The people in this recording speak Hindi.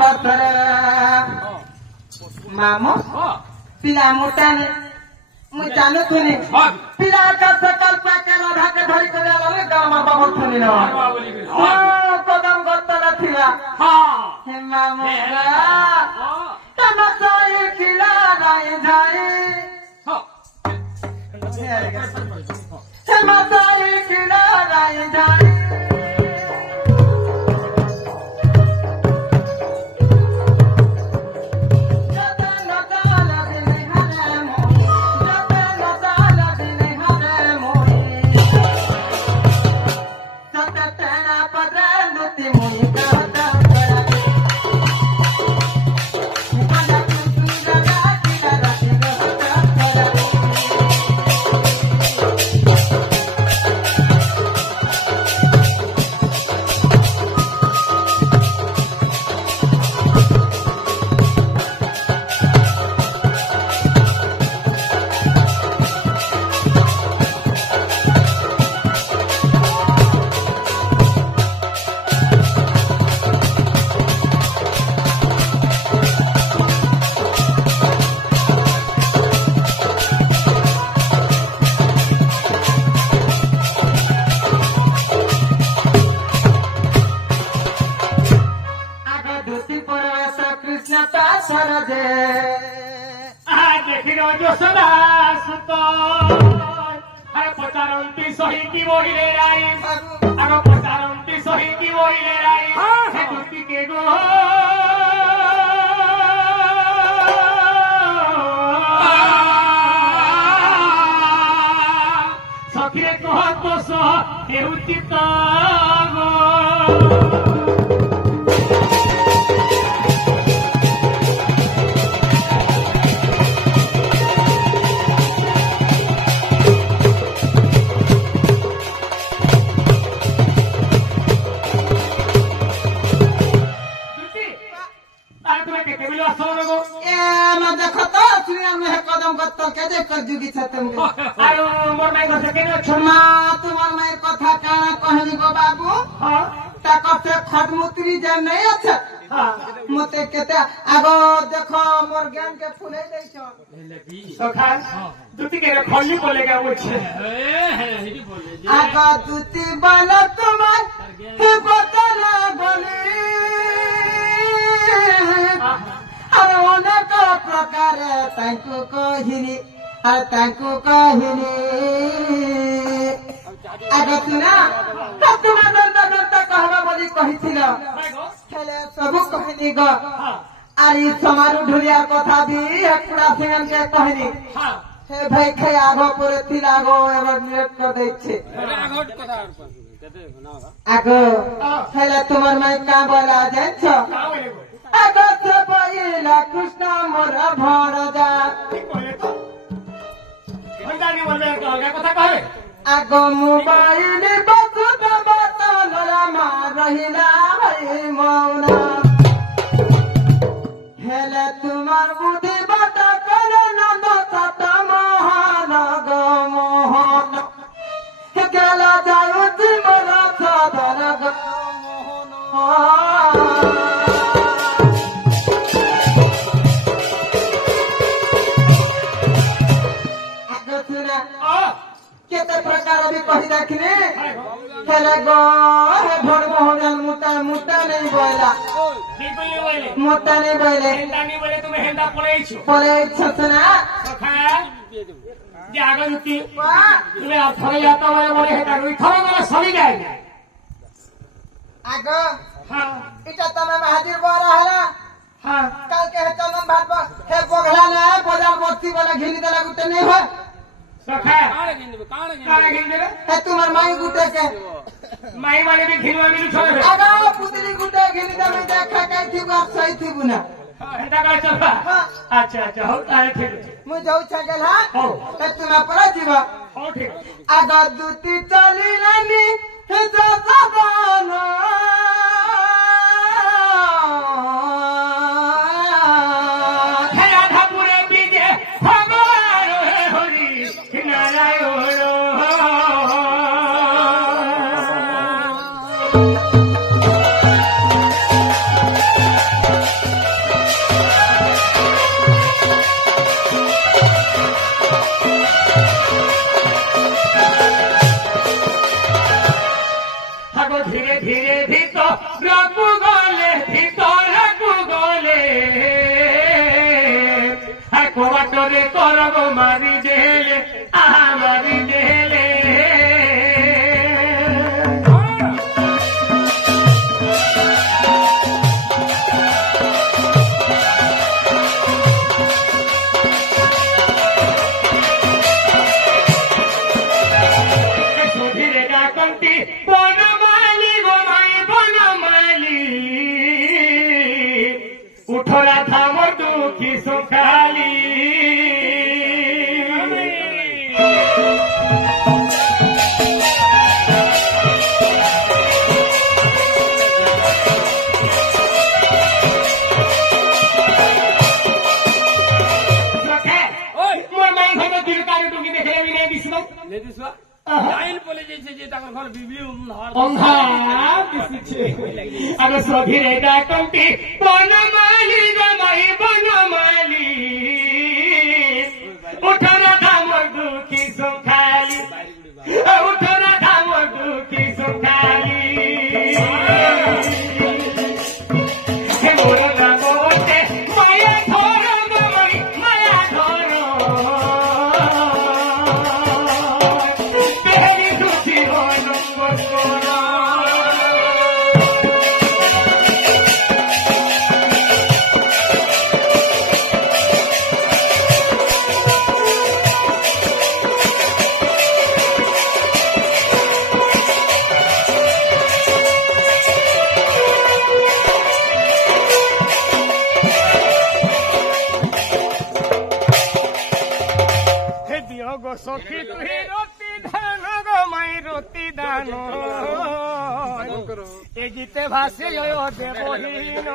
पत्थर मामो पिला मोटा ने मुझे जानू थोनी पिला का सकल प्रकार आधा के धरी कर ले गांव में बाबू थोनी ना कदम करता ना थिया हे मामो तमसाई किला राई जाए तमसाई किला राई जाए রকু গলে ভিতরকু গলে আর কোবাটরে করব মারি দেলে আহা মারি দেলে উঠরা থামর দুঃখী সুখালি মোর মাই ঘর দিল কারে টুকি দেখে আমি নেই দিছ লে দিছ লাইন বলে যাইছে যে তার ঘর বিবি অন্ধা দিছে আর সধিরে ডাকন্তি বনমালি গমাই বনমালি উঠরা ধামর দুঃখী সুখালি উঠরা ধামর দুঃখী সুখালি হে মোর লাগোতে মায়া ধর গমাই মায়া ধর বেহলি দুটি হয় নম্বর করা সখী তুই রতি ধান গমাই রতি দান এ গীতে ভাসে দেবহীন